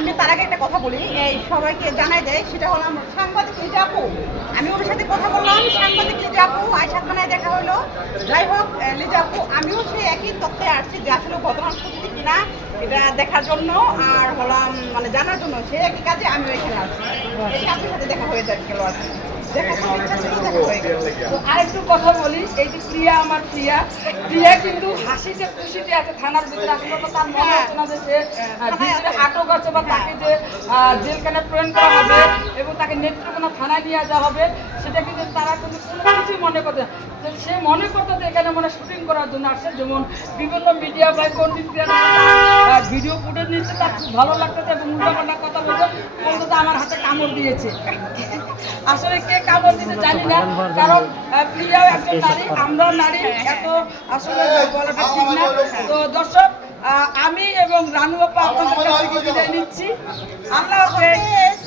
আমি তার আগে একটা কথা বলি, এই সবাইকে জানাই দেয়, সেটা হলো সাংবাদিক লিজা আপু। আমি ওর সাথে কথা বললাম, সাংবাদিক লিজা আপু আয়শা থানায় দেখা হলো। যাই হোক লিজা আপু, আমিও সেই একই তথ্যে আসছি যে আসলে ঘটনা সত্যি কিনা এটা দেখার জন্য আর হলাম মানে জানার জন্য সে একই কাজে আমিও এখানে আসছি। এসে আপনার সাথে দেখা হয়ে গেল আর কি। দেখা খুব ইচ্ছা ছিল, দেখা হয়ে গেল। তো আরেকটু কথা বলি, এই যে প্রিয়া, আমার প্রিয়া প্রিয়া কিন্তু হাসিতে খুশিতে আছে থানার ভিতরে। আসলে তো তার মনে হচ্ছে না যে সে ভিতরে আটক আছে বা তাকে যে জেলখানায় প্রেরণ করা হবে এবং তাকে নেত্রকোনা থানায় নিয়ে যাওয়া হবে, সেটা কিন্তু তারা কিন্তু কোনো কিছুই মনে করতে না। সে মনে করতো যে এখানে মনে শুটিং করার জন্য আসছে, যেমন বিভিন্ন মিডিয়া বা কন্টেন্ট ক্রিয়েটর ভিডিও ফুটেজ নিচ্ছে, তার খুব ভালো লাগতেছে এবং উল্টাপাল্টা কথা বলতো, বলতো আমার হাতে কামড় দিয়েছে। আসলে কে কামড় দিতে জানি না, কারণ প্রিয়াও একজন নারী, আমরা নারী, এত আসলে বলাটা ঠিক না। তো দর্শক, আমি এবং রানু আপা আপনাদের কাছ থেকে বিদায় নিচ্ছি। আল্লাহ হাফেজ।